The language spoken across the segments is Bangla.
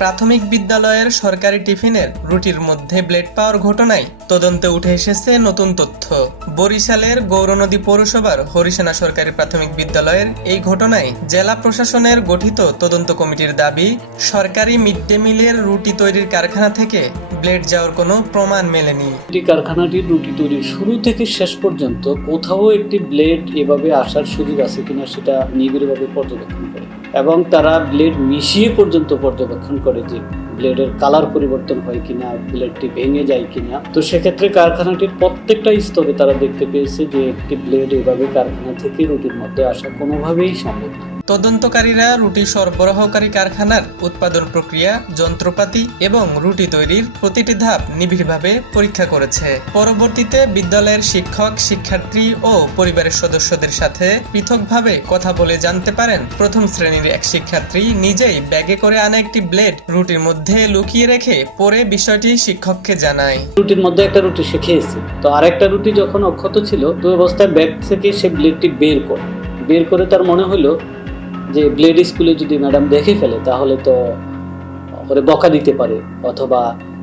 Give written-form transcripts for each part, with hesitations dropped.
প্রাথমিক বিদ্যালয়ের সরকারি টিফিনের রুটির মধ্যে ব্লেড পাওয়ার ঘটনায় তদন্তে উঠে এসেছে নতুন তথ্য। বরিশালের গৌরনদী পৌরসভার হরিসেনা সরকারি প্রাথমিক বিদ্যালয়ের এই ঘটনায় জেলা প্রশাসনের গঠিত তদন্ত কমিটির দাবি, সরকারি মিড ডে মিলের রুটি তৈরির কারখানা থেকে ব্লেড যাওয়ার কোনো প্রমাণ মেলেনি। কারখানাটির রুটি তৈরির শুরু থেকে শেষ পর্যন্ত কোথাও একটি ব্লেড এভাবে আসার সুযোগ আছে কিনা সেটা নিবিড়ভাবে পর্যবেক্ষণ করে এবং তারা ব্লেড মিশিয়ে পর্যন্ত পর্যবেক্ষণ করে যে ব্লেডের কালার পরিবর্তন হয় কিনা, ব্লেডটি ভেঙে যায় কিনা। তো সেক্ষেত্রে কারখানাটির প্রত্যেকটা স্তরে তারা দেখতে পেয়েছে যে একটি ব্লেড এভাবে কারখানা থেকে রুটির মধ্যে আসা কোনোভাবেই সম্ভব না। তদন্তকারীরা রুটি সরবরাহকারী কারখানার উৎপাদন প্রক্রিয়া, যন্ত্রপাতি এবং রুটি তৈরির প্রতিটি ধাপ নিবিড়ভাবে পরীক্ষা করেছে। পরবর্তীতে বিদ্যালয়ের শিক্ষক, শিক্ষার্থী ও পরিবারের সদস্যদের সাথে পৃথকভাবে কথা বলে জানতে পারেন প্রথম শ্রেণীর এক শিক্ষার্থী নিজেই ব্যাগে করে আনা একটি ব্লেড রুটির মধ্যে লুকিয়ে রেখে পরে বিষয়টি শিক্ষককে জানায়। রুটির মধ্যে একটা রুটি সে খেয়েছে, তো আরেকটা রুটি যখন অক্ষত ছিল তো অবস্থায় ব্যাগ থেকে সে ব্লেডটি বের করে তার মনে হলো যে ব্লেড স্কুলে যদি ম্যাডাম দেখে ফেলে তাহলে তো ওরে বকা দিতে পারে অথবা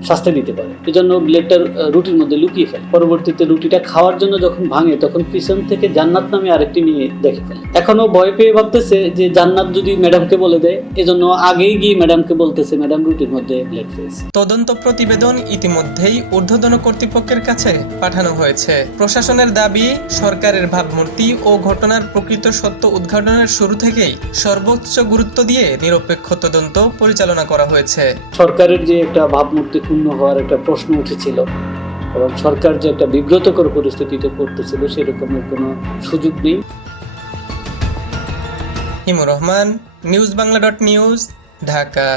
শাস্তি দিতে পারে, এজন্য ব্লেডটা রুটির মধ্যে লুকিয়ে ফেলে। পরবর্তীতে রুটিটা খাওয়ার জন্য যখন ভাঙে তখন পিছন থেকে জান্নাত নামে আরেকটি মেয়ে দেখে ফেলে। এখনো ভয় পেয়ে ভাবতেছে যে জান্নাত যদি ম্যাডামকে বলে দেয়, এজন্য আগেই গিয়ে ম্যাডামকে বলতেছে ম্যাডাম রুটির মধ্যে ব্লেড পেয়েছে। তদন্ত প্রতিবেদন ইতিমধ্যেই ঊর্ধ্বতন কর্তৃপক্ষের কাছে পাঠানো হয়েছে। প্রশাসনের দাবি, সরকারের ভাবমূর্তি ও ঘটনার প্রকৃত সত্য উদ্ঘাটনের শুরু থেকেই সর্বোচ্চ গুরুত্ব দিয়ে নিরপেক্ষ তদন্ত পরিচালনা করা হয়েছে। সরকারের যে একটা ভাবমূর্তি ক্ষুণ্ণ হওয়ার একটা প্রশ্ন উঠেছিল এবং সরকার যে একটা বিব্রতকর পরিস্থিতিতে পড়তেছিল সেরকমের কোনো সুযোগ নেই। হিমুর রহমান, নিউজ বাংলা.নিউজ, ঢাকা।